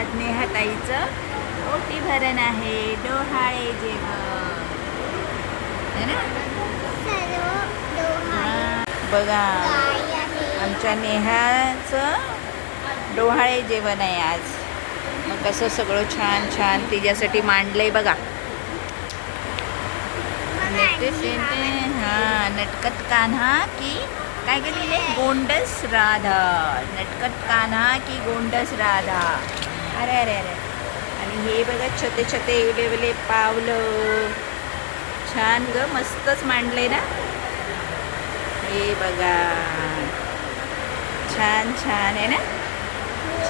आज नेहाताईचं ओटी भरण आहे डोहाळे जेवण ना? बघा आमच्या नेहाचं डोहाळे जेवण आहे आज. मग कसं सगळं छान छान तिच्यासाठी मांडलंय बघा. हा नटकट कान्हा की काय गेलेले गोंडस राधा. नटकट कान्हा की गोंडस राधा. अरे अरे अरे. आणि हे बघा छोटे छोटे वेगळे पावलं. छान ग मस्तच मांडले ना? हे बघा. छान छान आहे ना?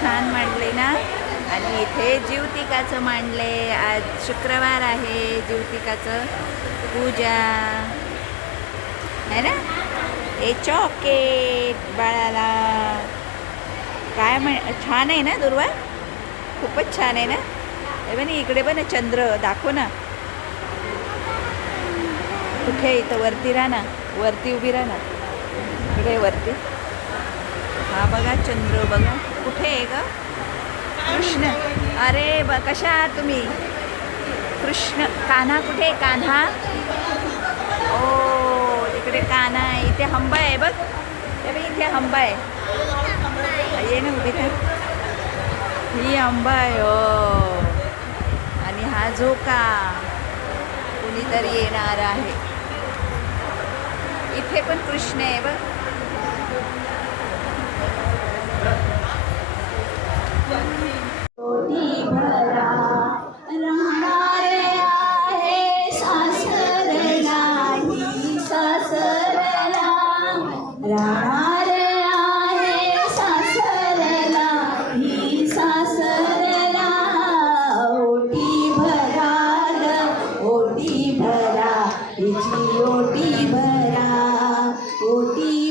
छान मांडले ना? आणि इथे जीवतिकाचं मांडले आज शुक्रवार आहे जीवतिकाचं पूजा. है ना? हे चॉकेट बाळाला. काय म्हण छान आहे ना दुर्वा? खूपच छान आहे ना? हे इकडे पण चंद्र दाखव ना. कुठे इथं? वरती राहा ना. वरती उभी राहा ना. इकडे वरती. हा बघा चंद्र बघा. कुठे आहे ग? कृष्ण. अरे ब कशा आहात तुम्ही? कृष्ण. कान्हा कुठे आहे? कान्हा? ओ तिकडे कान्हा आहे. इथे हंबा आहे बघ. ते बघ इथे हंबा आहे. ये ना उभी ही आंबा आहे हो. आणि हा झोका कुणीतरी येणार आहे. इथे पण कृष्ण आहे बघ. राहणार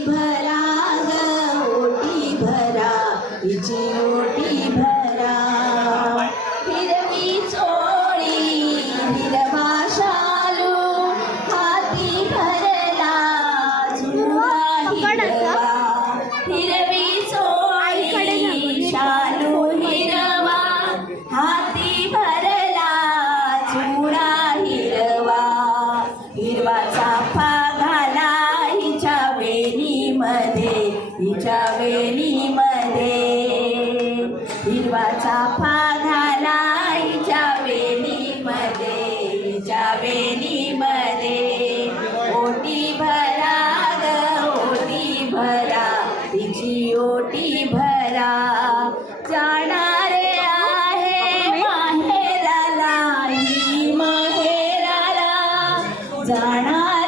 भरा ग ओटी भरा हिची हिरवा चाफा घाला हिच्या वेणीमध्ये हिच्या वेणीमध्ये ओटी भरा ग ओटी भरा तिची ओटी भरा. जाणारे आहे माहेराला ही माहेराला जाणार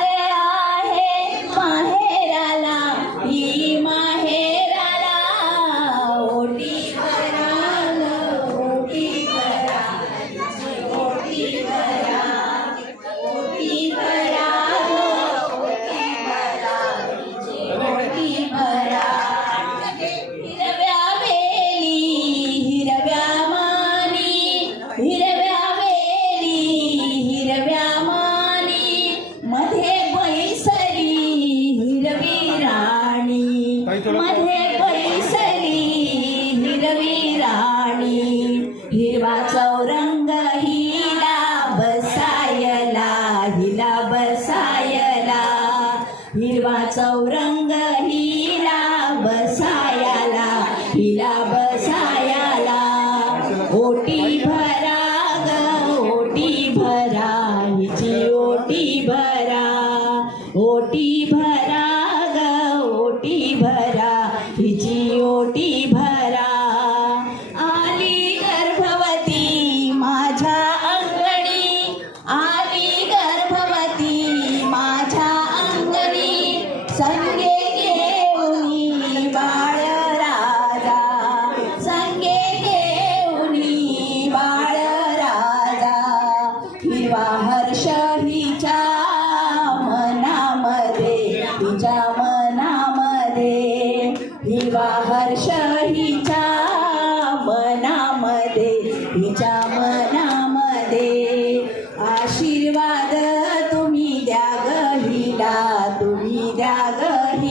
चौरंग हिला बसायाला हिला बसायाला. ओटी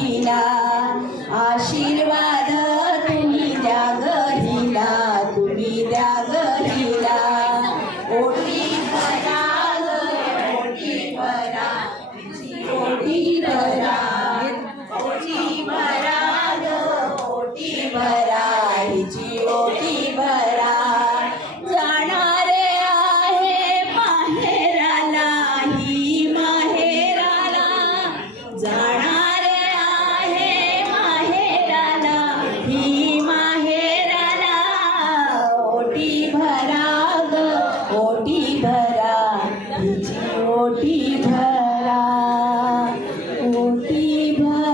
हिला आशीर्वाद तुम्ही द्या गहिला तुम्ही द्या गहिला ओटी परा ओटी परा ओटी Bye.